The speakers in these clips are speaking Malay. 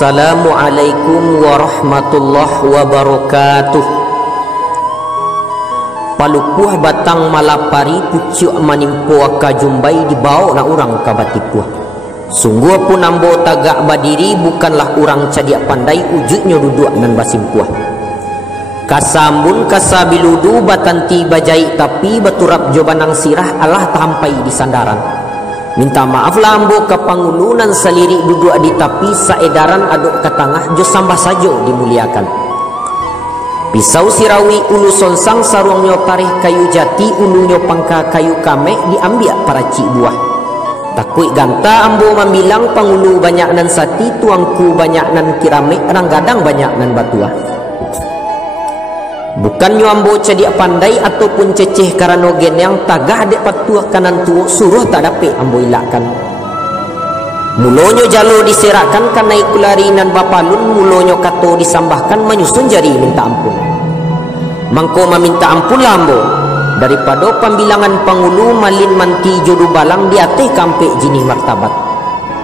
Assalamualaikum warahmatullahi wabarakatuh. Palupuh batang malapari pucuk manimpo aka jumbai dibawa na orang kabatipuh. Sungguh pun ambo tagak badiri bukanlah orang cadiak pandai ujudnya duduk nan basimpuh. Kasambun kasabiludu batanti bajai tapi baturap jobanang sirah Allah tahampai di sandaran. Minta maaf lah ambo ke pangulunan selirik duduk di tapi saedaran aduk ke tengah jo sambah sajo dimuliakan. Pisau sirawi ulu sonsang saruangnya tarih kayu jati ulunya pangka kayu kame diambil para cik buah. Takui ganta ambo membilang pangulu banyak nan sati tuangku banyak nan kirame ranggadang banyak nan batua. Bukannya ambo cediak pandai ataupun ceceh karena gen yang tagah dek patuah kanan tu suruh tak dapat ambo ilakan. Mulonyo jalo diserakan karena ikulari nan bapalun mulonyo kato disambahkan menyusun jari minta ampun. Mangko meminta ampun lambo daripada pambilangan pangulu malin manti jodoh balang di ateh kampe jini martabat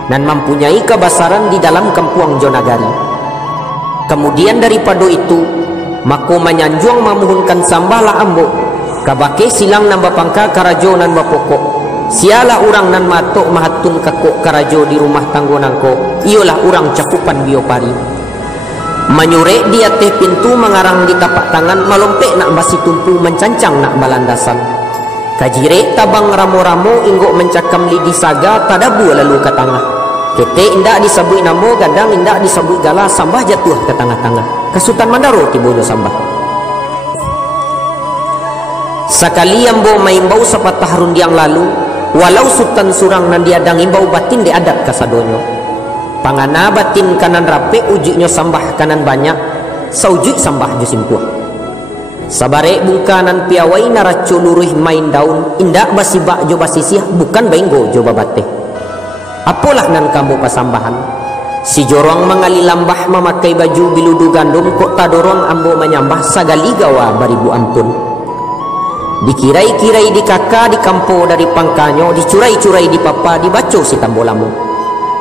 dan mempunyai kebasaran di dalam kampuang Jonagari. Kemudian daripada itu mako menyanjuang memohonkan sambahlah ambo kabake silang nambah pangka karajo nan bapokok sialah orang nan matok mahatun kakok karajo di rumah tanggonangko ialah orang cakupan biopari menyurek di ateh pintu mengarang di tapak tangan melompek nak basi tumpu mencancang nak balandasan kajirek tabang ramo-ramo inggok mencakam lidi saga tadabu lalu ke tengah kete indak disabui namo gadang indak disabui gala sambah jatuh ke tengah-tengah kesutan mandaro tibonya sambah. Sakali ambo maimbau sepatah rundi yang lalu walau sultan surang nan diadang imbau batin di adat kasadonyo pangana batin kanan rape ujiknya sambah kanan banyak saujuk sambah jusimpuh sabare bungkanan piawai naracu luruh main daun indak basibak jo basisih bukan bainggo jo babate apalah nan kamu pasambahan. Si jorong mengali lambah memakai baju biludu gandum kok tadorong ambo menyambah sagali gawa baribu ampun. Dikirai-kirai di kakak di kampo dari pangkanyo dicurai-curai di papa dibaco si tambolamu.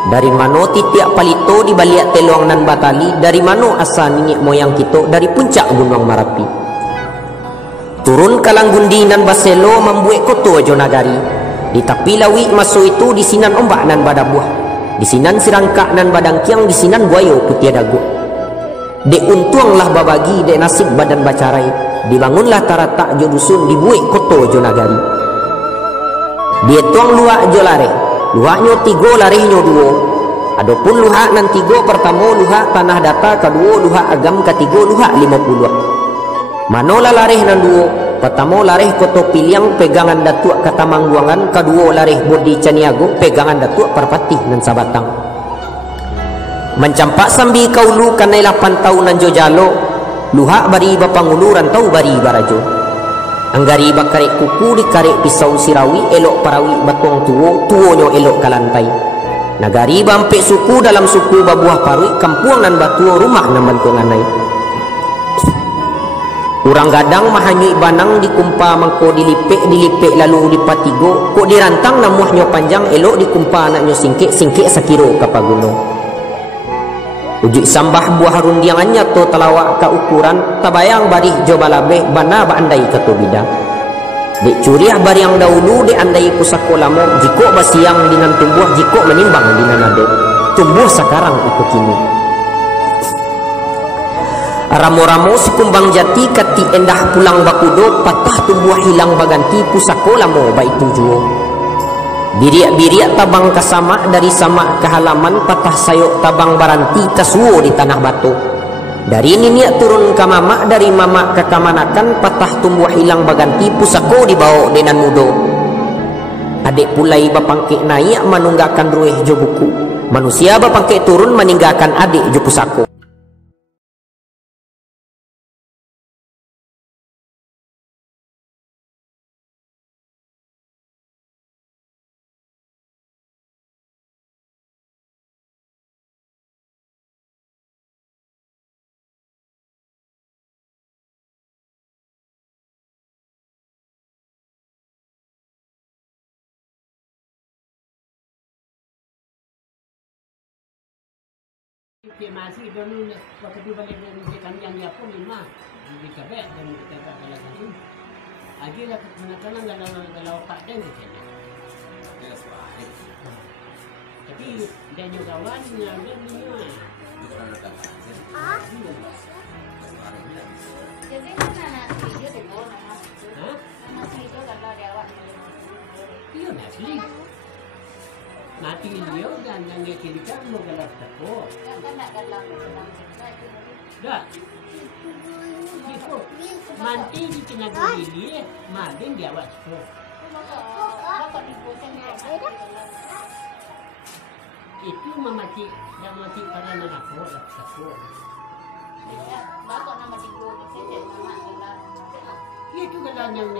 Dari mano titiak palito di baliak teluang nan batali dari mano asa nini moyang kito dari puncak gunung Marapi. Turun kalang gundi nan baselo membuat koto Jonagari. Di tapi lawi maso itu di sinan ombak nan badabuah. Di sinan sirangka nan badang kiang di sinan buayo putih dagu. Dek untuanglah babagi dek nasib badan bacarai. Dibangunlah taratak jo dusun dibuik koto Jonagari. Dia tuang luak jo lare. Luaknyo tigo larehnya duo. Adapun luhak nan tigo pertama luhak tanah data kedua luhak agam ketiga luhak 50. Manola lareh nan duo. Pertama lareh koto piliang pegangan datuk kata mangguangan kedua lareh bodi caniago pegangan datuk perpatih nan sabatang mencampak sambi kaulu kanai 8 tahun nan jojalo luhak bari bapangulu rantau bari barajo anggari bakarek kuku dikarek pisau sirawi elok parawi batuang tuonyo elok kalantai nagari bampek suku dalam suku babuah parui kampuang nan batuo rumah nan bantuan anai. Urang gadang mahanyui banang dikumpa mangko dilipek lalu dipatigo kok dirantang namuhnyo panjang elok dikumpa anaknyo singkek sakiro kapaguno. Ujuk sambah buah rundiangannya to telawak ka ukuran tabayang barih jobalabe bana ba andai kato bida. Dek curiah bariang dahulu dek andai pusako lamo jiko basiang dinan tumbuh jiko menimbang dinan ade. Tumbuh sekarang ikut kini. Ramo-ramo sikumbang jati kati endah pulang bakudo patah tumbuh hilang baganti pusako lamo baitu juo. Biriak-biriak tabang kasama dari sama ke halaman patah sayok tabang baranti kasuo di tanah batu. Dari niniak turun ke mama dari mama ke kamanakan patah tumbuh hilang baganti pusako dibawa denan mudo. Adik pulai bapangke naik menunggakan rueh jo buku. Manusia bapangke turun meninggalkan adik jo pusako. Masih dulu waktu itu balik dari kandang dia pun lima di kabel dan kita kalau satu. Lagi lah kenakalan kalau pak dan gitu. Tapi dia juga kawan yang dia lima. Jadi mana video tu pun nama. Hah? Nama video kalau dia awak. Iya asli. Mati dia dan yang dia kirikan mau galak takut. Kan nak dalam cerita itu. Dah. Itu manti di kena gili, madin dia awak tu. Bapak di bosan Itu memati dan mati pada anak aku, takut. Bapak nama tiga ni saya nama dalam. Itu kalau yang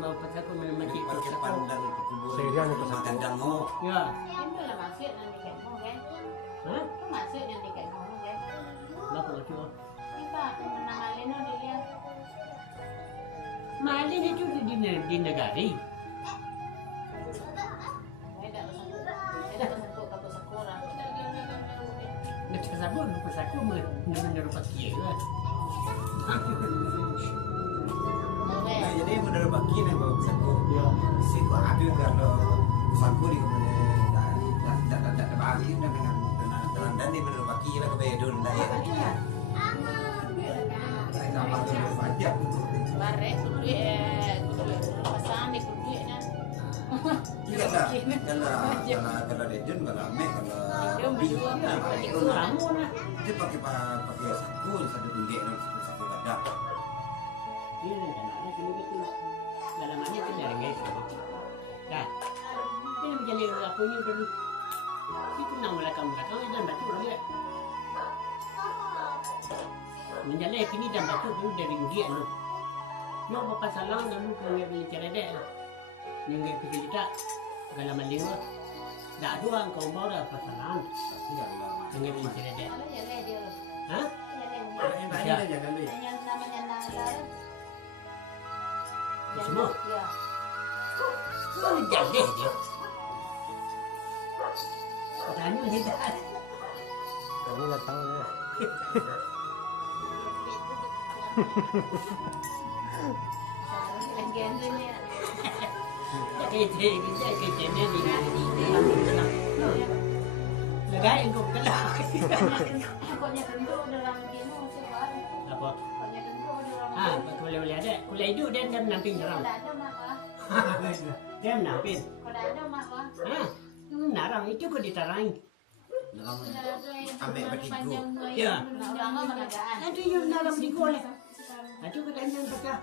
mau pasako memati Pakai takut. pandang Sehingga ni rumah kandang mo. Ya. Itu lah maksud yang dekat mu kan. Hah? Itu maksud yang dekat mu kan. Bapa tu. Kita nama Malino dia. Malin itu di negara. Saya dah sentuh kata sekolah. Macam sabun pasako menerupat dia lah. Nah, jadi benar baki nih bawa saku. Ya. Isi ku ada kalau saku di tak bagi dengan dan di benar baki lah kebedon dah ya. Nama tu banyak. Barek kudu pasangan di kudu na. Kalau legend kalau ame kalau Itu kamu lah. itu pakai saku satu ringgit saku badak. Ini kan ada kini gitu. Dalamannya kan dari guys. Dah. Ini menjadi lakunya dulu. Itu nang belakang dan batu dia. Menjadi kini dan batu dulu dari dia lu. No bapa salang dulu ke beli cerede. Ninggal pergi kita galaman lima. Dah dua kau bawa apa salang. Ninggal beli cerede. Kalau ya le dia. Hah? Ya le. Yang namanya Nanglar. Semua. Ya. Kau jadi dia. Tanya dia dah. Kami datang ya. Lagian tu ni. Kita ni Legai kau kalah. Pokoknya tentu dalam gino sebab. Apa? Pokoknya tentu dalam. Ah, boleh ada. Kuliah itu dan jam namping Kalau orang. ada mak lah. Jam namping. Kalau ada mak lah. Ah, narang itu kau ditarang. Ambek betigo. Ya. Orang menagaan. Nanti yang narang di gol. Itu kau tanya baca.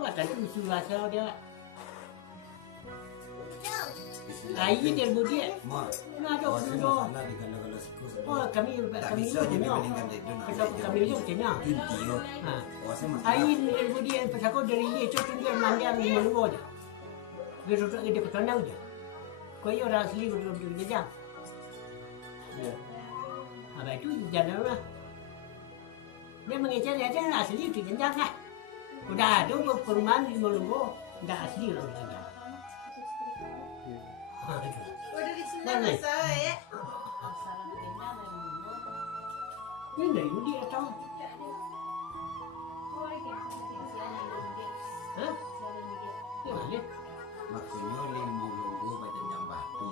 Awak tak tu suara dia. Ayi dia budi. Mo. Nah, dok dok. Salah di kalau saku. Oh, kami Tak kami bisa itu jadi punya. meninggal legend. Kami itu punya. Intiyo. Ha. Kuasa mas. Ayi dia budi yang pasal kau dari dia cakap dia mandang di mana je. Dia duduk dia petang je. Kau yang orang asli duduk di jam. Apa itu jangan lah. Dia mengejar aja asli itu jangan kan. Udah ada perumahan di Molongo, dah asli orang kita. Udah di sana masa ya. Ini dari dia tahu. Hah? Dia balik. Maksudnya lima logo baca jam batu.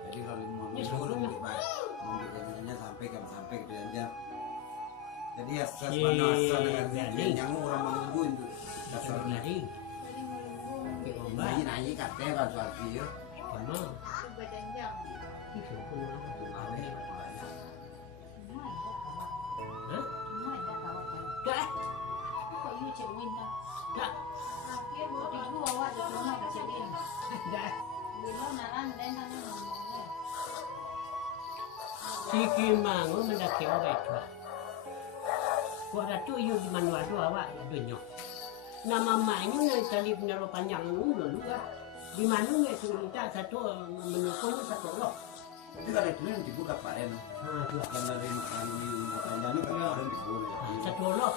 Jadi kalau lima logo lebih baik. Membelinya sampai ke jam. Jadi asas mana asal dengan yang orang menunggu itu dasar Lari. Naik naik katanya kan soal dia. Sama. Berjanjang. Itu pun. Hah? Tak. Kok you cek win dah? Tak. Akhir buat ibu awak tu semua macam ni. Tak. Bila naran dan tangan ngomong. Siki mango mendaki awak tu. Kau ratu you di mana tu awak dunia. Nama maknya nak tali penaruh panjang dulu juga. Di mana ni kita satu menyokong satu loh. Itu kalau itu yang dibuka Pak Ren. Ha, dua. Kan dari panjang ni kan ada di boleh. Satu loh.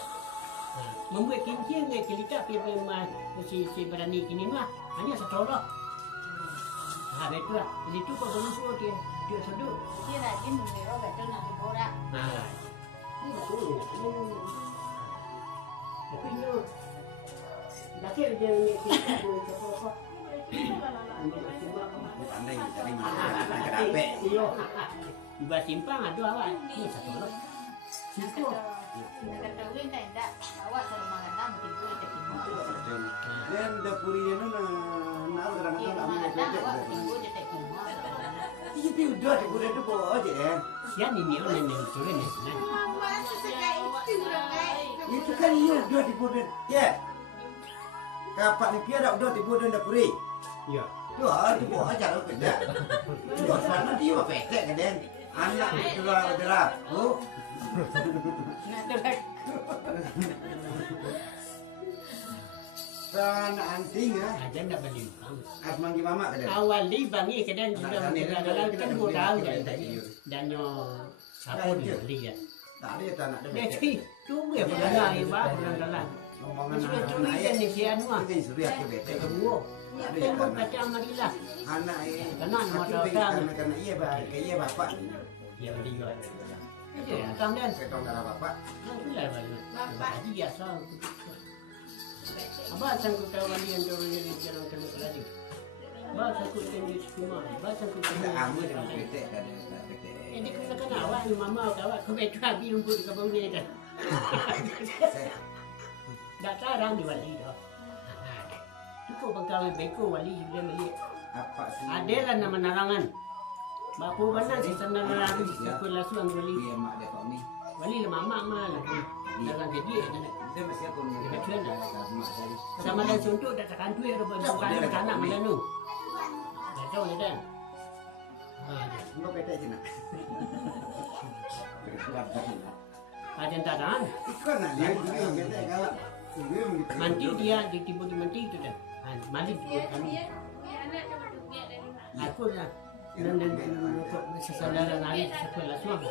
Membuat kincir ni cerita firman si berani kini mah hanya satu loh. Ha, betul lah. Jadi tu kau berlumpur dia sedut. Dia lagi mengira betul nak borak. Ini betul. Tapi ni, laki dia ni kita boleh apa? Pandai cari mana kedapek. Iyo. Iba simpang ada awak. Ni satu lah. Situ. Nak kata win dah tak. Awak selalu makan dah mungkin tu dia timur. Dan dapur ini nak orang Dia nak makan ambil dah bebek. awak timur dia tak timur. Itu udah dapur itu bawa aja. Sian ini orang yang turun ni. Mama sesekali itu orang. Itu kan iya udah dapur ya. Kapak ni piara udah dapur dapur ini. Ya. Dua tu bawa aja lo kerja. Dua sana dia apa petek kan den. Anak adalah. Oh. Nak terlalu. Dan anting ya. Aja nak berlimpang. Asmangi mama kan. Awal ni bangi kedan sudah dalam kan bodau dan yo siapa dia beli ya. Tak ada tak nak ada. Jadi tu dia berjalan iba berjalan. Ngomongan Sebab tu kan ni sian mah. Kita sudah aku betek. Kedua. Tengok kacang marilah. Anak ini. Kanan motor Karena iya iya bapak ni. Ya beli yo. Ya, kan dan Ketong darah bapak. itulah bapak dia asal. Abah sangkut kawan dia yang turun dari jalan ke lagi. Abah sangkut tinggi semua. Abah sangkut Tidak tinggi. amu dengan betek kan. Betek. Ini katakan awak ni mama awak kau betul habis rumput di kampung ni kan. Tak tarang di wali dah. Cukup bangkau beko wali dia beli. Apa sih? Adalah nama narangan. Bapa mana si sana narangan sekolah suang wali. Dia mak dia kau ni. Wali le mama mah lah. Narangan dia kan. Dia masih aku ni. Betul tak? Mak saya. Sama dan contoh dah tekan tu ya bukan anak mana nu. Dah tahu dah kan. Enggak betek je nak. Ada taran. Ikut nak dia betek kalau. Dia begitu. Manti dia ditipu di manti tu dah. Malik Dia kan. dia anak cuma tunjuk dari mana. Aku lah. Dan sesaudara nari sekolah suang.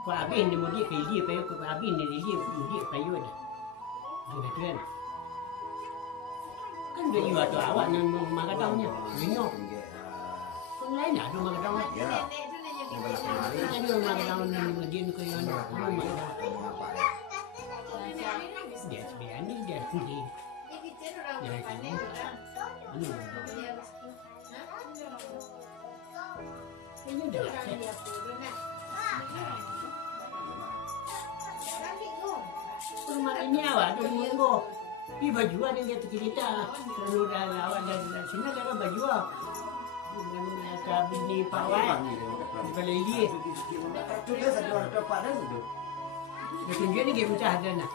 Kau abis ni mudi ke dia payu kau abis ni dia mudi payu ada. Sudah tu kan. Kan dia juga tu awak nak magadangnya. Minyak. Kau lain ada magadang. Ya. Nenek tu nanya kita. Ada magadang ni dia ni kau yang ada. Dia sebenarnya ni dia sendiri. Ini kita orang pandai orang. Anu. Dia harus. Ini dah. Orang dia pun nak. Ramai tu. Rumah ini awak tu minggu. Pi baju ada dia cerita. Kalau dah awak dah sini ada baju. Dengan bini pawai. Kalau dia Tu dia satu orang dapat dah tu. dia tunjuk ni dia pecah dah nak.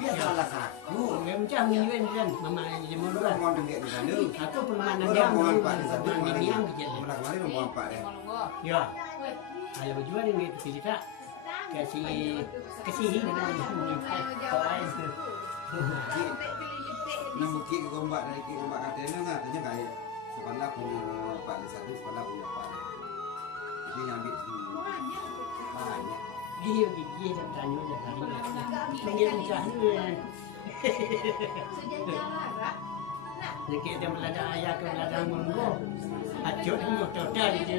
Dia salah satu. Dia pecah mingguan kan. Mama dia mau Orang mau dengar di sana. aku permainan Orang dia mau mau empat di sana. permainan dia kerja. Orang kemarin mau empat dia. Ya. Kalau baju ada dia cerita. Kasih ini dengan pawai. Nak bukit ke gombak dari ke gombak katanya nggak? Tanya nggak ya? Sekolah punya empat di satu, sekolah punya empat. Jadi nyambil semua. Banyak. Dia dah tanya dah tanya. Dia pecah ni. Sejajar lah. Sikit dia melada ayah ke melada munggu. Acut ni total je.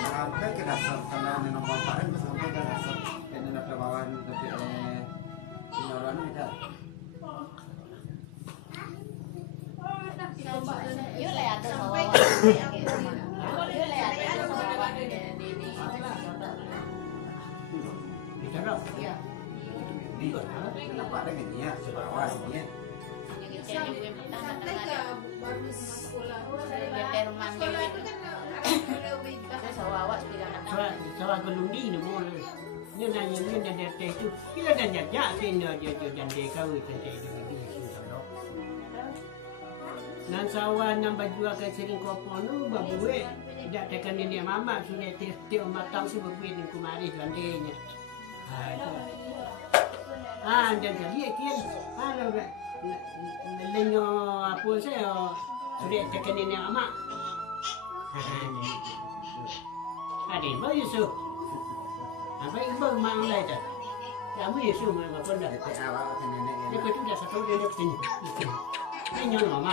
Sampai ke dasar kalau ni nombor empat kan sampai ke dasar. Ini nak bawaan tapi orang ni dah. Yuk lah ada Sampai bawa. ke Yuk lah ada bawa di Bicara. Ya. Kenapa ada ni ya? Sebawah ni ya. sampai ke baru sekolah. Better rumah dia. Sekolah tu kan ada bebas. Saya sawa awak sepeda anak. Sawa kelundi ni mau. Ni nanya ni dah teh tu. Bila dah jajak sini dia dan dia kau tentang itu ni. Nan sawa nan baju akan sering kopon tu babuwe. Tidak tekan ni mama sudah tiap matang si babuwe ni kumari jandenya. Dan jadi kian. Lenyo apa saya sudah tekan ni mama. Ada apa Yusuf? Apa ibu mang lai tak? Kamu Yusuf mana pun dah. Detik awal ke nenek ya. Dia kata dah satu dia sini. Ini nyon mama.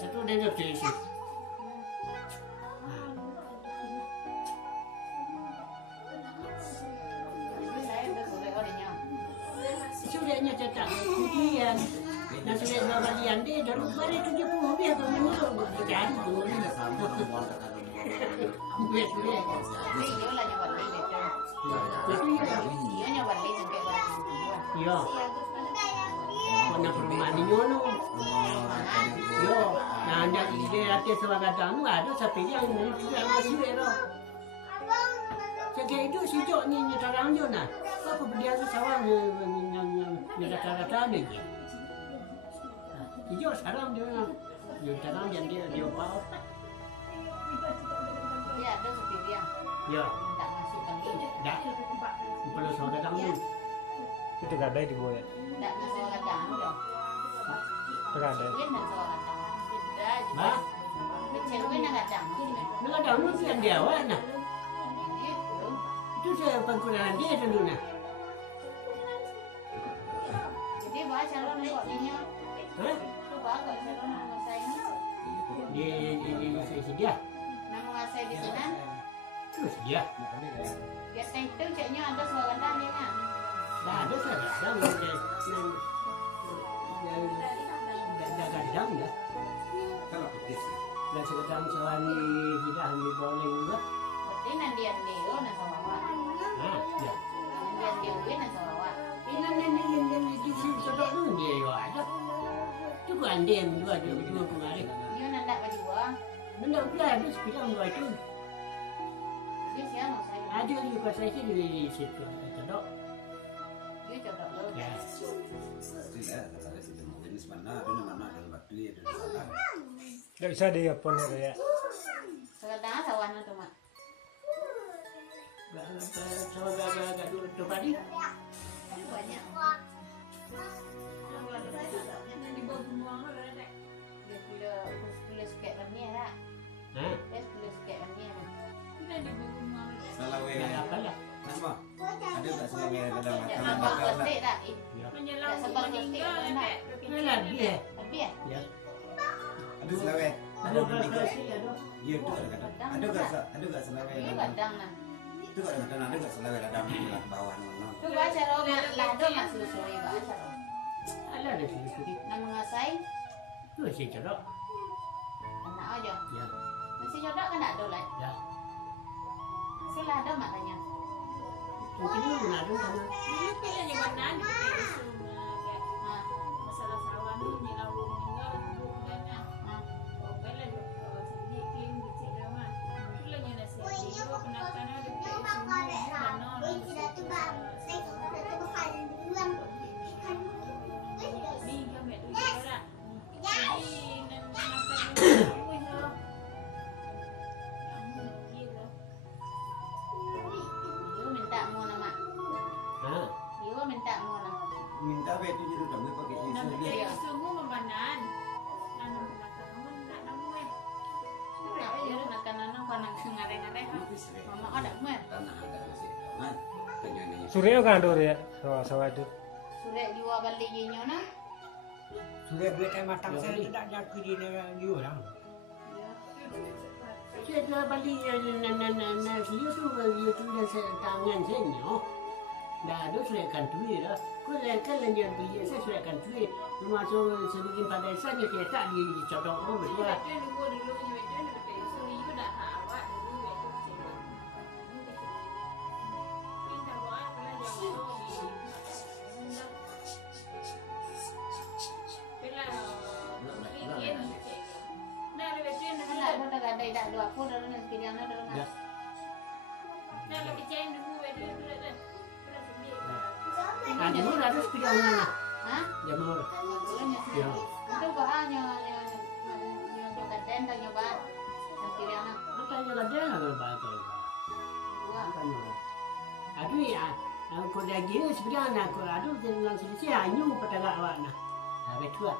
Satu dia sini. Sudahnya cetak kemudian dan sudah bagian dia dan baru 70 dia menurut berjadi dulu ni sama nomor yo mana perumahan ni nyono yo nah anda dia hati sebagai tamu ada sampai dia yang masih ero jadi itu si Jok ni terang dia nak apa dia tu sawang yang kata-kata ni si Jok sekarang dia terang dia bau Ya, ada supir dia. ya Tak masuk kali. dah perlu saudara kamu Itu tegadai di bawah ya. Tak masuk kadang dong. Tegadai. Win nak soal kadang. Sudah. ha Kecil win nak kadang. nak ada lu yang dia awak nak Gitu. itu saya penggunaan dia dulu nak Jadi bawa calon kok ni. ha Tu bawa kok calon menguasai. dia dia Nak menguasai di sana. terus dia Dia itu ceknya ada soal kadang dia kan. dah ada saya dah kadang dah kalau petis dah sedang soal ni sudah ambil bowling juga Berarti nandian dia nak soal awak. ha ya Nandian dia win nak soal awak. ini di sini sedang tu dia yo ada tu kan dia dua kemarin Dia nak tak baju wah. benda pula ada sepidang dua itu Dia siapa mau saya. ada juga saya di situ sedang Dia cakap lo. ya tidak ada jenis mana ada batu ya ada salah Tidak bisa di apa ya. Sekarang sawan tu mak. soal agak dulu tadi Banyak. Dia sudah sikit ni lah. ha Dia sudah sikit ni. salah we apa lah nama ada tak salah we ada Dia makan nampak bakar ketik tak? Menyelam Tak sebab ketik meninggal nak. ini lagi ya Tapi ya. ya ada salah we ada berapa sih ada iya itu ada tak salah we Ini kadang lah. itu kadang ada tak salah we ada di bawah mana Tu baca roh lado mak susui baca roh. ada di sini Nak menguasai tu sih cerok anak aja. ya Masih jodoh kan tak ada lah. ya Masih lah ada mak tanya. mungkin ini mengadu sama Dia ni mana ni kita isu Ha. masalah sawan ni ni lawu meninggal bukan nah. Ha. Okey lah sendiri kim kecil dah mah. Itulah yang nasi dia penakkan ada kita isu dan non. Ni kami tu juga. Jadi Dia minta mau nama. ha Dia minta mau nama. minta we itu jadi dong pakai nak isu dia kita sungguh membanan. Anu penakkan nak namu Dia nak kanan kanan ngareng-ngareng. Mama ada mer. tanah ada sih nah penyanya Surya kan ada ya. Sawah itu. Sudah jual balik jinyo na. Sudah beli kain matang saya tidak jaga di negara dia orang. saya jual balik dia tu dia tulis tangan saya ni dah ada suratkan duit dah kau kan lanjut beli saya suratkan duit masuk sebagian pada saya saya tak dicodok berdua Dia dulu dulu dia nak kita isu you dah awak dulu itu kecil. Kita buat apa lah jangan Nah, lebih kecil Kan tak ada tak ada tak ada aku dah nak kiri ana dah nak. Nah, lebih kecil dulu itu dah. Sudah sendiri. ah di mana ada sepeda mana Ha? jamur Ya. Itu bahannya kadang tak nyoba. Nak kiri ana. apa yang ada kalau bakal Dua. aduh ya aku dah gila sebenarnya aku aduh jangan selesai hanya petagak awak nah betul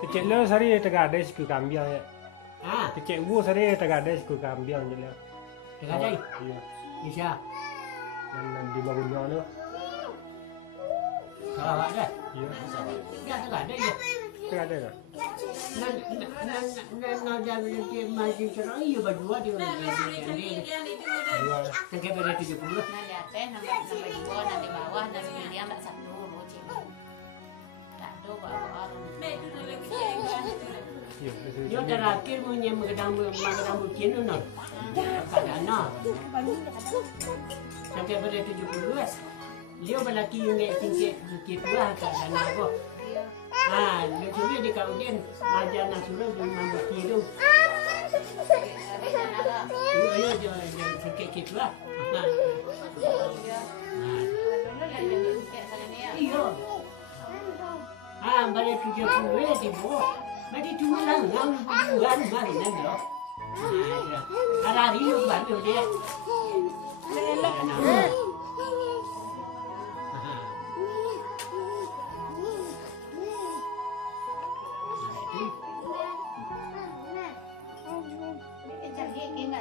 Kecil lo sari tegadai siku kambing ya. Ah, Kecek gua sari tak ada sku kambiang je lah. tengah day. Iya. Bisa. Dan di bangunnya tu. Kalau ada. Iya. Ya, tengah day ya. Tak ada dah. Nah, dia masih cerah. Iya, baju dia. Dua. Tengah pada 70. Nah lihat teh nomor dua dan di bawah dan dia nggak satu bocil. Tak do bawa arun. Iya. Dia terakhir punya mengadang bukin tu no. Kadana. Sampai pada 70. Dia berlaki unit tingkat tua kadana apa. Ah, dia suruh di kaudin ajar nak suruh di mambuki tu. Iya, dia tingkat tua. Iya. Ah, balik 70 di bawah. Mari cuma lang bulan mari nanda. Hari itu baru dia.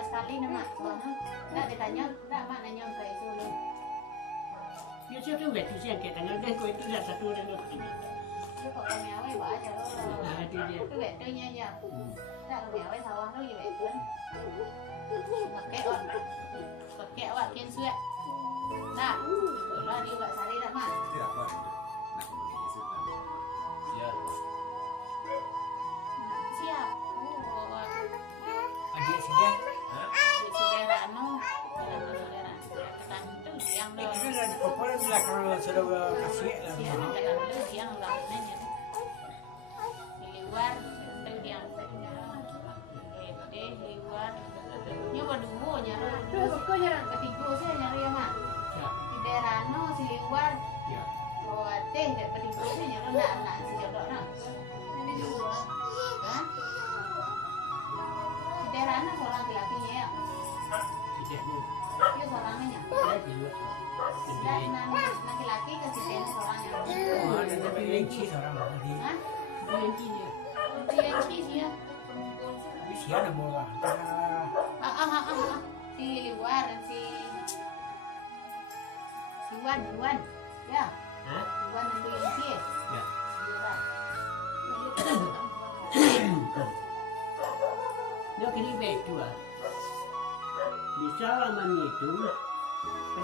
Sekali nama, nggak ditanya, nggak mak nanya ke itu loh. Dia tu betul sih kita nak dan kau itu dah satu dan dua kali. Chứ kok kami awal bawa aja loh. Nah, itu dia. Itu betulnya aja. Nggak kami awal sawah loh ya betul. Pakai awak kian suat. Nah, kalau dia buat sari tak mak. Tidak apa. Nak kembali ke situ. Ya. Siap. Adik sudah. Saudara anu, saudara ketan itu siang Itu loh. dah di pokok bila kalau sudah kasih lah. Siang ketan itu siang lah nanya. Di luar itu dia. Di luar. Nyoba dulu nyari. Kau nyari ketiga saya nyari ya mak. Di daerah anu si luar. Ya. Bawa teh dari ketiga saya nyari nak si jodoh nak. Hah? Di daerah anu seorang laki-lakinya ya. Tidak ni. Dia seorangnya. Dan laki-laki ke sini seorang yang. Oh, ada tapi lenci seorang tadi. Hah? Nanti dia. Dia cheese ya. Tapi siapa nak bawa? Si luar si Wan. Ya. Hah? Wan itu yang cheese. Ya. Luar. Dia kini betul ah. Bisa aman itu.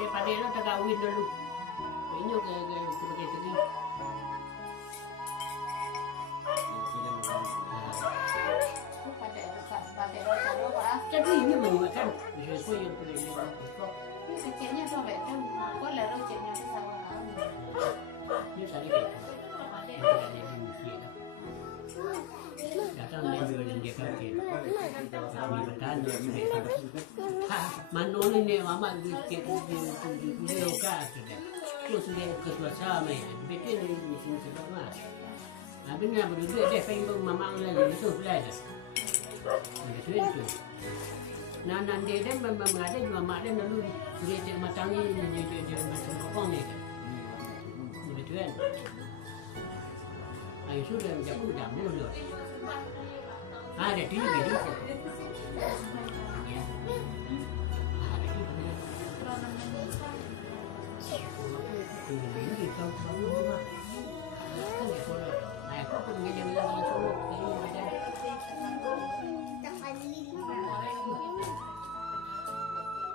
Pada lo tak kawin dulu. Ini ke sebagai segi. Sudah orang Pakai rasa lo pak. Jadi ini menyebabkan risiko yang terjadi. Ini kecilnya sampai itu. Kau lalu kecilnya itu sama kamu. Ini tadi betul. Tidak ada di musim. Datang dari dia kaki. Kami bertanya. Mana ni mama kita dia kat sudah. Terus dia ketua sama ya. Betul ni mesti sebab mah. Habis nak berdua dia pengen mama lagi itu belajar. Betul itu. Nan dia dan mengada juga mak dia lalu dia cek matang ni dia macam kopong ni. Betul kan? Ayo sudah jamu dulu. Ada di gitu.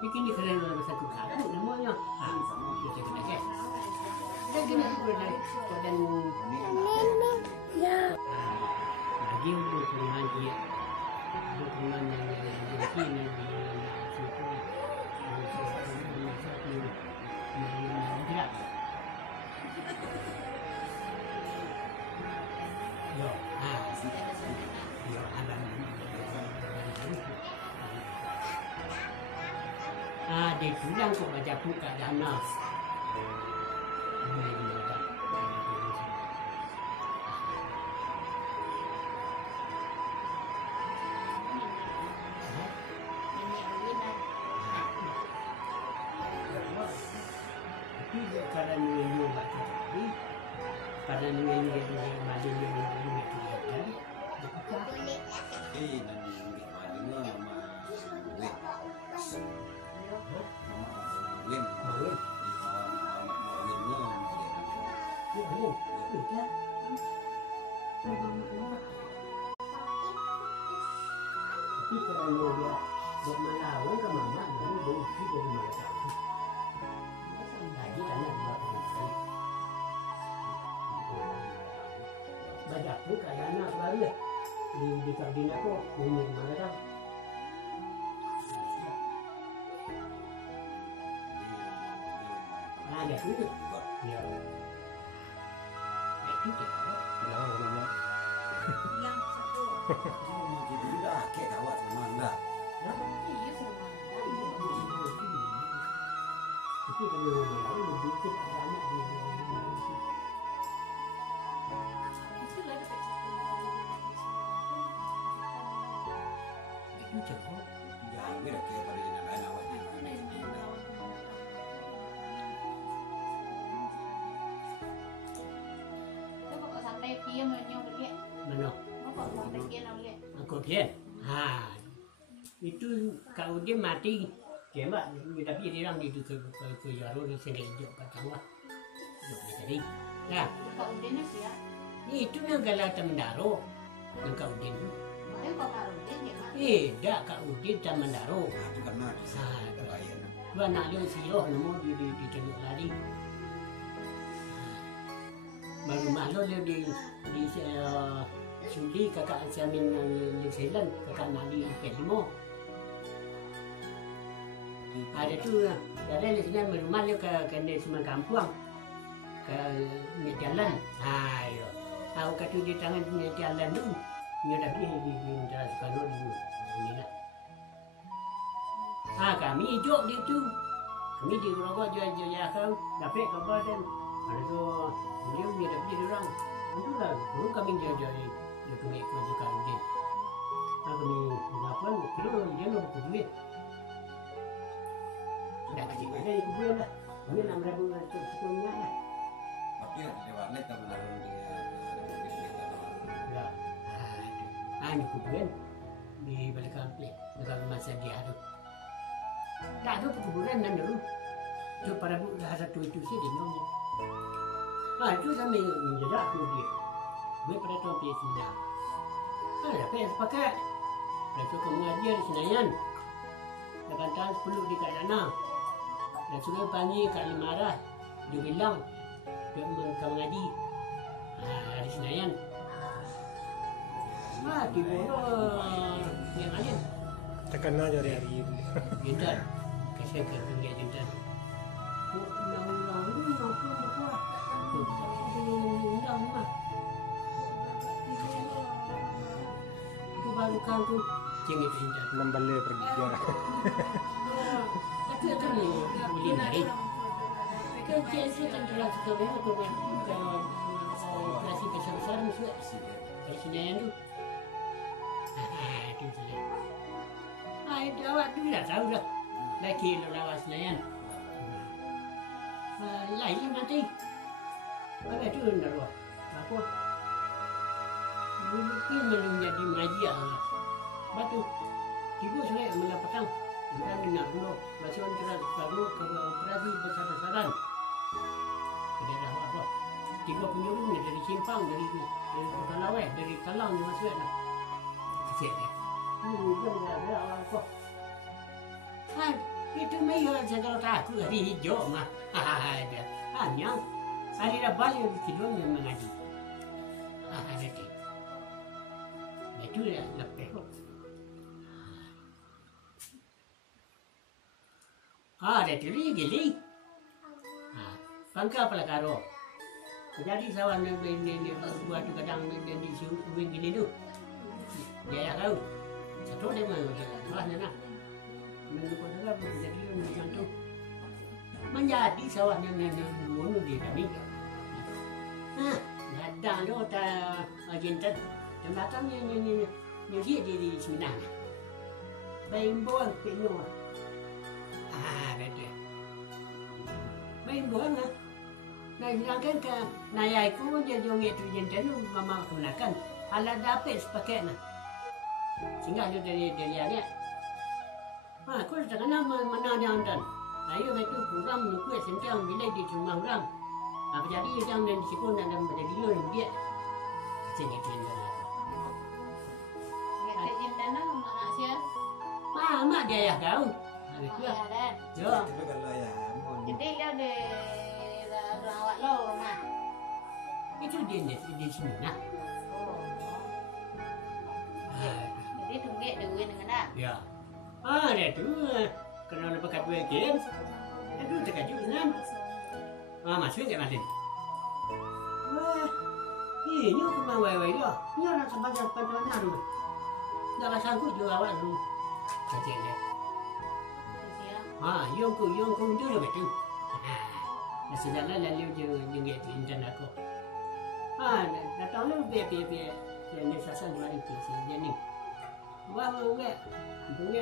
Bikin di keren dalam satu satu namanya. Kita kena ke. Dan kena dan lagi untuk perumahan dia, untuk perumahan yang kini tidak. Yo, yo ada. Dia bilang kok baca buka dana. Karena nunggu baca tadi, karena nunggu dia maju dia kan. ini Win. Mawin. Mawin. Tapi kalau dia buat melawan ke mama, baru dia isi dari mana tahu. Tadi karena berapa kali. Baca aku keadaan aku baru ya. Di kabin aku ngomong mana tahu. Ada itu. Ya. Itu tidak. Bilang ke mama. Bilang satu. Jadi udah kayak kawat sama anda. Iya sama. Tapi kalau orang lebih itu ada anak di Itu lah dapat itu jauh. Ya, mira kayak pada yang lain awak ni. Itu kok sampai kia menyo beli. Mana? Kok sampai kia nak beli. Aku dia. Ha. Itu kau dia mati. Dia mak tapi dia orang itu ke jaro di sini hijau kacang lah. Hijau jadi. Ya, Kok udah ni sih ya. itu yang galau Tamandaro. Yang kau dia. Makanya kok taruh dia dia mah. Dah kau dia Tamandaro. Nah, itu karena di sana terbayar. Dua anak dia siroh namo di tengok lari. Baru malu dia di Suli kakak Siamin di Thailand kakak nak di Pelimo. Ada tu ada di sini rumah dia ke semua kampung ke jalan. Ayo, tahu kata di tangan jalan tu, dia dah pergi di jalan Soekarno di ini lah. Kami hijau di tu, kami di Grogol jual kau, dapat kabar dan ada tu dia dah pergi orang. Itu lah, dulu kami jual dia kami ikut juga dia. Kami lapan, kilo dia nak duit. Dah kecil aja ikut gue lah. Kami 6.000 sekolahnya lah. Tapi ada warna Tamandaro dia. Ya. Ini kuburan di balik kampung, dekat rumah saya dia tu. Tak ada kuburan dan dulu. Tu para bu dah satu itu sih dia namanya. Itu sampai menjejak tu dia. Gue pada tahun PS9. Dapat sepakat. Dah suka mengajar di Senayan. Dah kata 10 di Kak Dana. Dah suruh panggil Kak Limarah. Dia bilang dia mengaji di Senayan. Di bawah yang lain. Terkenal dari hari ini. Jintan. Kasih ke dunia jintan. Undang-undang ni apa? Undang mah. Itu baru kau tu jangan jintan. Nambale pergi dia. Tapi ada ni boleh naik. Kerja saya tak jelas sekali aku kan. Operasi besar-besar mesti. Di sini yang tu. Itu saja. Itu awak tu dah tahu dah. Laki lawas Senayan. Lain nanti. Apa tu anda luar? Apa? Mungkin belum jadi mengaji lah. Batu. Tiba saya malam petang. Kami nak dulu. Masih antara baru ke operasi besar-besaran. Ke daerah apa? Tiga penyuluh dari Simpang, dari Kota Lawai, dari Talang dia masuk lah. Kecil dia. Dia berada apa? Itu mayor segala takut hari hijau mah. Ada. Hanya hari dah balik tidur memang mengaji. Ada tu. Itu ya lepas. Ada tu gili. Pangka pala karo. Jadi sawan ni buat tu kadang di suwing gini tu. Dia tahu. Satu dia mau lah nak. Menurut saya jadi macam tu. Menjadi sawahnya bunuh di kami. Ada tu tak agentan. Tempat ni dia di sini. Baik buang penuh. Ada dia. Baik buang lah. Nah, sedangkan ke nayaiku dia jongit tu jentan mama kemenakan. Ala dapat sepakai nah. Sehingga dia dari dia. Kau dah kenal mana dia antan. Ayo betul kurang nukue sentiang bila di rumah orang. Apa jadi yang dan sikon dan menjadi lo dia. Sini kena. Ngetekin dana mana sih? Mak dia ya kau. Ada tu. Ya dan. Jo. Tapi kalau ya mau Jadi dia de rawat lo rumah. Itu dia di sini nah. Jadi tunggu duit dengan dah. Ya. Ada tu. Kena lepas kat dua game. Itu terkejut kan. Masuk ke Martin? Wah. Ini cuma wai-wai dia. Ni orang sebagai padanan. Dah sanggup juga awak tu. Kecil dia. Yung ku tu dah betul. Sejalan lalu je ingat internet aku. Datang lu biar ni sasan mari tu jadi. Wah, bunga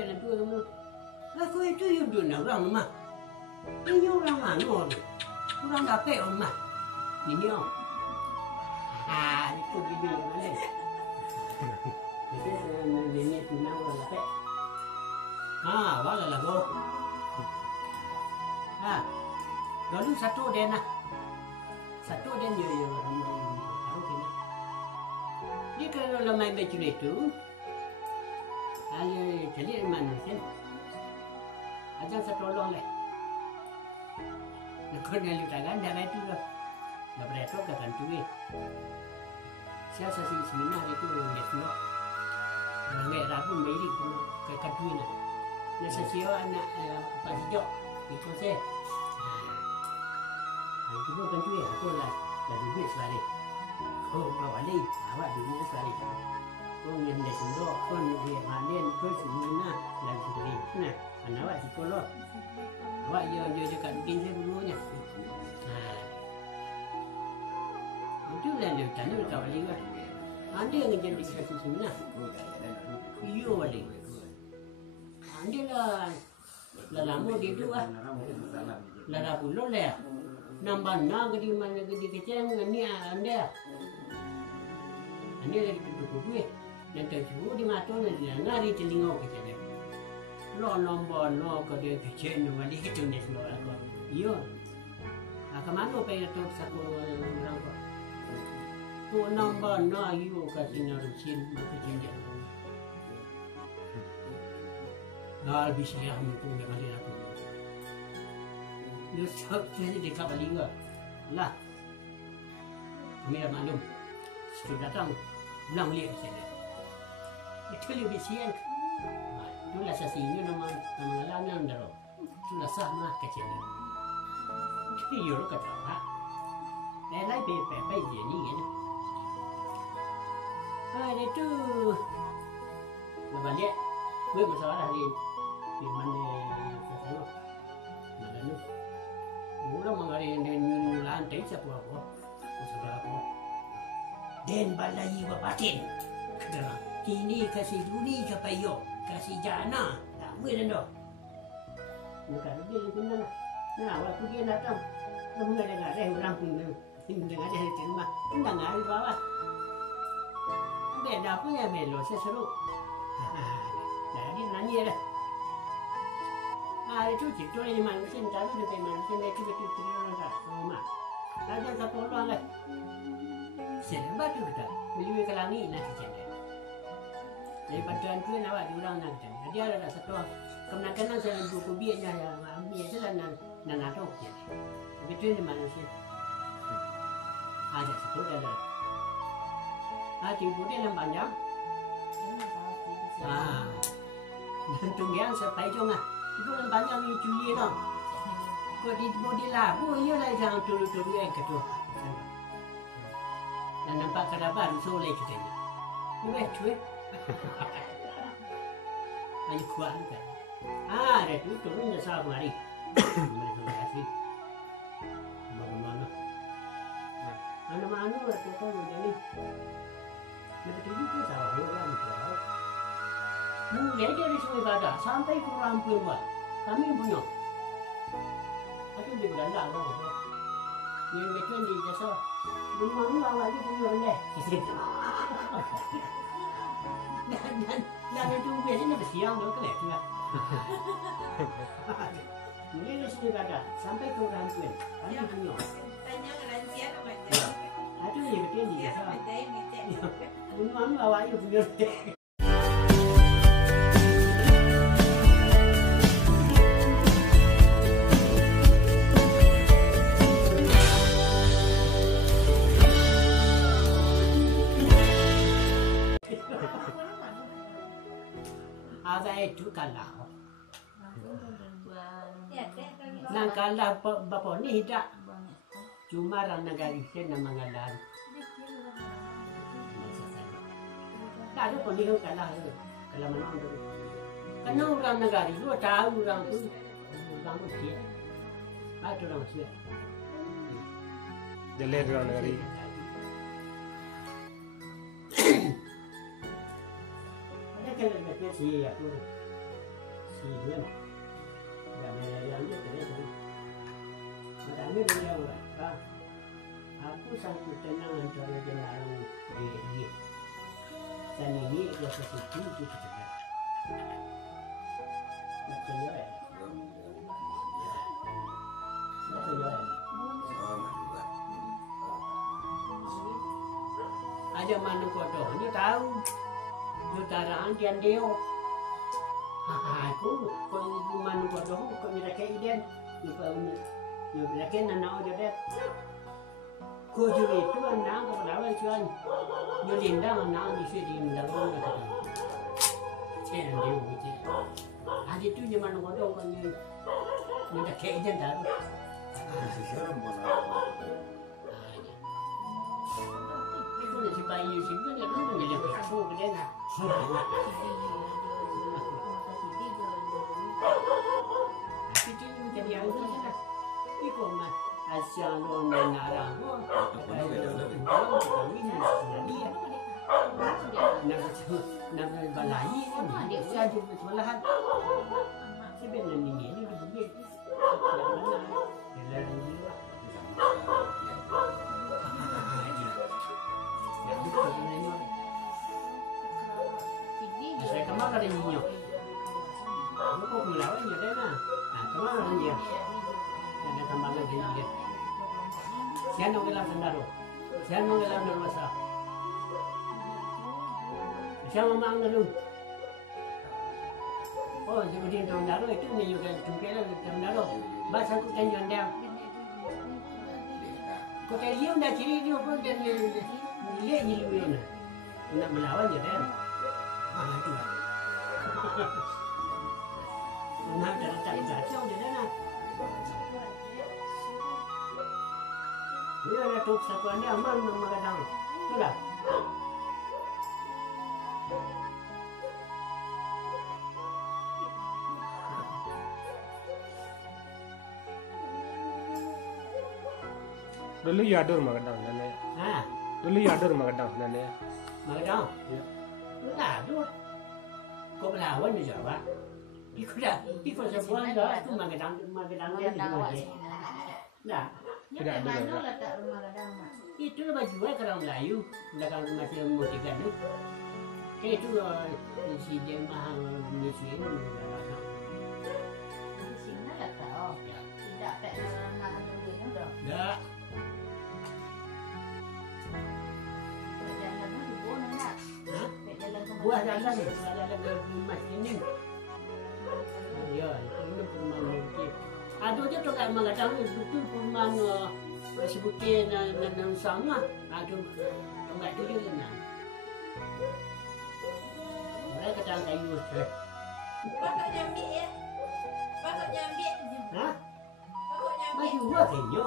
dan tu kamu. Aku itu you dulu orang mah. Ini orang mana orang? Orang dapat orang mah. Ini orang. Itu bibi mana? Itu ini tunang orang dapat. Wala lagu. Lalu satu dia nak. Satu dia yo tahu kena. Dia kalau lemai baju itu, ayo jadi mana sih? Aja satu orang leh. Nak kena lu tangan dah itu lah. Dah berapa ke kantu ni? Saya sasi seminar itu dia semua. Nggak rapu beri ke kantu ni. Dia sasi anak apa sejak itu saya. Itu kantu ya, aku lah duit sekali. Bawa ni, awak duit sekali. Kau yang dah sendok, kau ni malen, kau semua lah duit. Nah, anak awak sekolah. Awak je dekat bikin saya dulunya. Itu lah dia tanya dekat balik kan. Ada yang jadi kasih seminar. Iyo balik. Ada lah. Lama dia tu lah. Lara puluh lah. Nambah nak di mana di kecil ni anda. Anda lagi duduk duit. Dan terjuru di mata ni ngari telinga kecil. Lo nombor no ko dia kecil no balik itu ni semua aku. Iyo. Kemana pergi tu satu orang ko. Ko nombor no iyo kasih narusin kecil dia. Dah bisa ya mungkin dia balik aku. Dia cakap jadi dekat balik juga. Lah. Kami dah maklum. Setelah datang, bilang lihat saya. Itu lebih siang. Itulah sasinya nama ngalang daro. Itulah sama kecil. Itu yo kata apa? Lai pe je ni kan. Ada tu. Lepas lihat, gue masalah di mana sesuatu. Mana tu? Mula mengari dengan lantai siapa apa? Usaha apa? Den balai bapatin. Kini kasih duri ke payo, kasih jana. Tak boleh dah. Bukan dia kena. Nah, waktu dia datang, kamu dengar saya orang pun dengar saya di rumah. Dengar di bawah. Beda punya melo saya seru. Jadi nanya dah. Itu cerita ni manusia tapi dia manusia dia itu betul orang tak sama. Ada satu orang lah. Siapa tu kita? Beli ke langit nak cerita. Jadi bantuan tu nak diulang nak cerita. Dia ada satu kemenakan saya buku biarnya yang ambil je lah nak tahu. Betul ni manusia. Ada satu dah. Tipu dia yang panjang. Nantung yang sampai jong itu yang panjang ni cuci dong. Kau di bodi labu, ia lah jangan turu-turu yang kedua. Dan nampak kerabat soleh kita ni. Ini cuy. Ayo kuat kan. Ada tu turun jasa mari. Mereka kasih. Bagaimana? Mana-mana tu kau jadi. Lepas tu juga sawah orang berau. Mulai dari Sungai Badak sampai ke Rampung kami punya. Aku di Belanda lah. Yang betul di jasa. Rumah awak dia punya benda. Dan itu biasanya bersiang dulu kan itu lah. Ini sudah ada sampai ke orang tua. Kami punya. Tanya ke lansia apa Ya. Aduh ya betul ni. dia sama dia ngecek. Memang awak you punya. Ada itu kalah. Ya, teh kami Nang kalah bapa ni tidak. Cuma orang negara itu nama ngalan. Tak ada pun dia kalah tu. Kalah mana tu. Karena orang negara itu tahu orang tu. Orang tu dia. Ada orang dia. Jalan orang negari. Ada kalau macam si aku. Si dia. Yang dia tu. Macam ni dia orang. Aku satu tenang antara jenarang dia. Dan ini dia sesuatu itu saja. Macam ni. Macam ni. Ada mana kodoh, dia tahu. Dia taraan dia deo. Aku kau mana kodoh, kau ni rakyat dia. Dia rakyat anak dia deh. Kau juga itu anak kau lawan cuan. Dia lindang anak di sini lindang orang kata. Cien dia begitu. Hari itu dia mana kodoh kau ni rakyat dia dah. Sekarang mana? Si bayi si pun dia pun dia bersu ke dia nak. Kita ni jadi yang tu lah. Ikut mah asal lo menarang. Nak balai ni dia saja bersebelahan. Sebenarnya ni dia begitu. Dia lagi lah. Saya kemana ada nyo? Aku kok melawan je dah nah. Kemana dia? Ada kemana dia? Siapa nak gelar sendaro? Siapa nak gelar nerasa? Siapa mang dulu? Oh, jadi sendaro itu ni juga cungkela sendaro. Bahasa aku tanya dia. Kau tanya dia ciri dia pun dia lihat ni lu ni. Nak melawan je dah. Itu lah. Nak tak jatuh je dah. Dia ada tu satu anda aman mengadang. Tu lah. Dulu ya ada rumah kadang nane. Ha, Dulu ya ada rumah kadang nane. mengadang. Ya. Lah tu. Kau melawan je jawab. Ikut sebuah dah tu mengadang dia tu. Nah, Tidak ada Mana juga. letak rumah kadang mak? itu lah baju orang Melayu belakang masih motikan tu. Itu si dia mahal Malaysia ni. Di sini letak oh. Tidak tak nak tunggunya dah. Dah. Jalan tu buat nak. Ha? Jalan tu Buah jalan ke rumah sini. Ya, itu perumahan mungkin. Ada je tu kat mengadang itu perumahan sebutin dan sama. Ada tempat tu dia nak. Mereka kata kayu. Bapak nyambi ya. Bapak nyambi. Ha? Bapak nyambi. Baju buah kayu.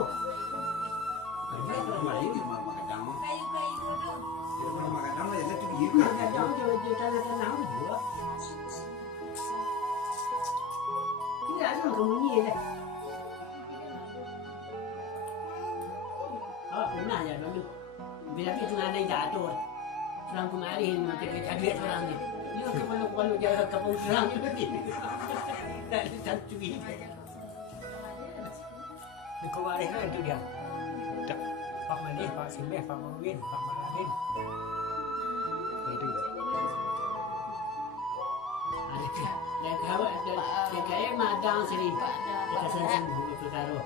Melayu di mana kadang? Kayu-kayu tu. Di mana kadang lah jadi dia Dia kan. jauh je tanah-tanah juga. Tidak ada kemunyi dah. Oh, pernah ya dulu. Bila kita naik jatuh. Serang kemarin macam kita duit orang ni. Dia kepala-kepala jaga kapal serang tu ni. Tak ada satu ini. Di kemarin kan itu dia. Tak. Pak Malik, Pak Simeh, Pak Mawin, Pak Maladin. Itu. kaya madang sini. Kita sensen perkara.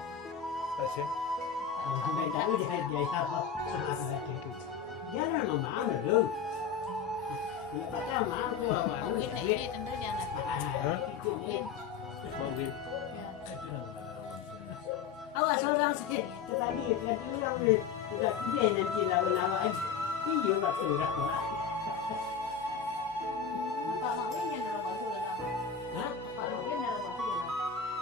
Pasien. Sampai tahu dia apa. Dia memang mana dong. Lepas maaf tu awak. Ini tentu jangan. Mobil. Awak seorang sikit tadi kata orang ni sudah dia nanti lawan awak. Iya waktu orang awak. Pak Mawin yang dalam batu lah. Hah? Pak Mawin dalam batu lah.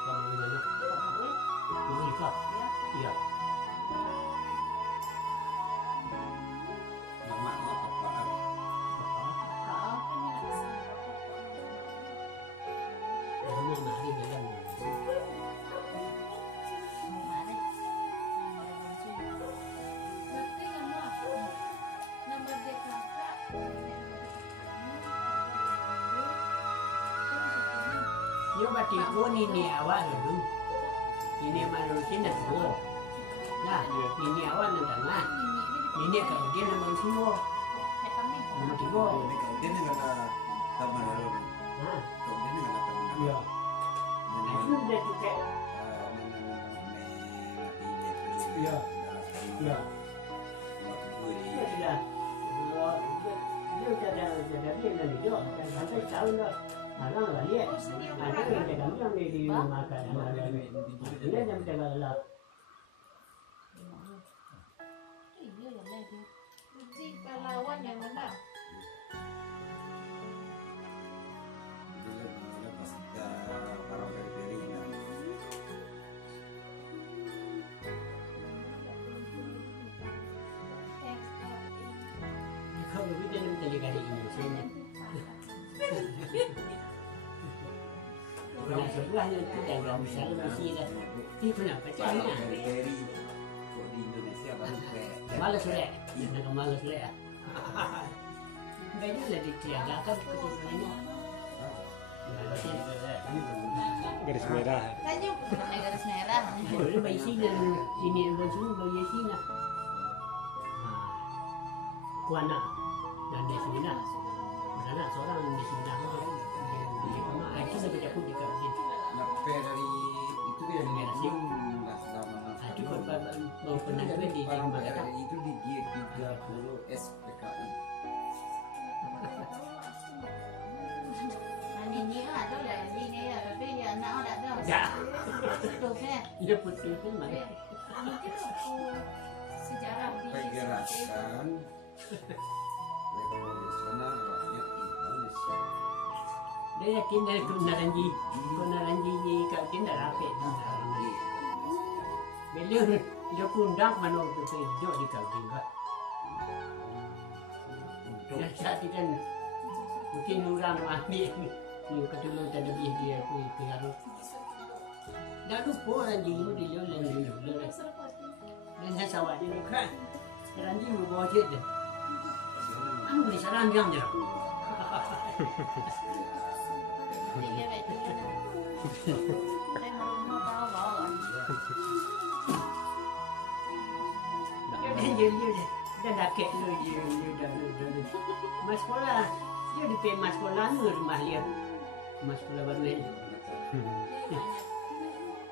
Kamu di mana? Pak Mawin. Di kau. Ya. Iya. Nama apa? Pak kan yang ada. Kamu mari dalam. Mana? Berarti yang nama dia kakak. Yo bati ko ni awak dulu. Ini manusia nak semua. Nah, ini awak nak tengah. Ini kau dia nak semua. Mana tiga. Ini kau dia ni kata taman lalu. Ha. Kau dia ni kata taman. Ya. Itu dia juga. Ya. Ya. Dia sudah. Dia sudah dia nak hidup. Sampai tahun dah. Alang lah dia. Ada yang jaga yang di makan. Dia yang jaga lah. Iya yang lagi. Berarti pahlawan yang mana? Lepas kita para peri-peri ni. Kau dia nak jadi kali ini sini. Nah, sebelahnya tu jaga misalnya mesti dah. Ini kenapa Para cakap? peri-peri kau di Indonesia baru Malas sudah. Nak malas sudah. Banyak lah ditiadakan keturunan. Garis merah. Tanya bukan garis merah. Boleh bayi sini ini dan sini bayi sini. Kuana dan di sini nak. Mana seorang di sini nak. Itu sampai jatuh di kawasan. Nape dari itu dia Dari merah sih. dah selama. Itu kalau pernah juga di Jakarta. Itu di G30 SPKI. Ini ada lah ini ya tapi dia anak ada dah. Ya. Betul kan? Dia putih itu mana? Mungkin aku sejarah di Pergerakan revolusioner rakyat Indonesia. Dia yakin dari Naranji ni kat kita rapet. Beliau dia kundang mana tu hidup di kau juga. Ya saat itu kan mungkin orang ambil ni ketemu tak lebih dia pengaruh. Dah lupa Naranji itu dia lalu. Dan saya sawat dia kan. Naranji bawa je. Anu di sana diam je. Dia betul lah. Saya mau tahu bawa. Dia dah kek lu dia dah. Mas sekolah. Dia di mas sekolah nu rumah dia. Mas sekolah baru ni.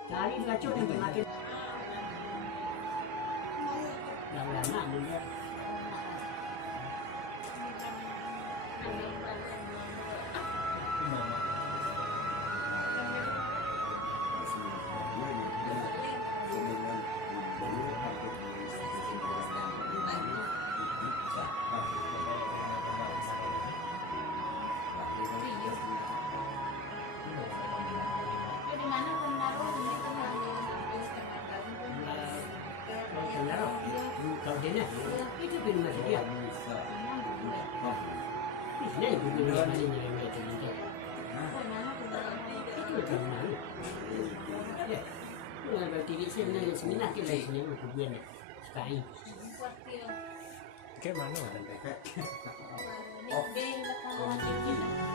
Hari lacuk yang makan. Dah lama dia. Di mana penaruh ini kan Kau dia nak. Itu pun masih dia. Ini pun dia mana ni macam ni. Itu kan mana? Ya. Kalau tidak sini seminar kita sini kemudian sekali. Kayak mana? Ini B 8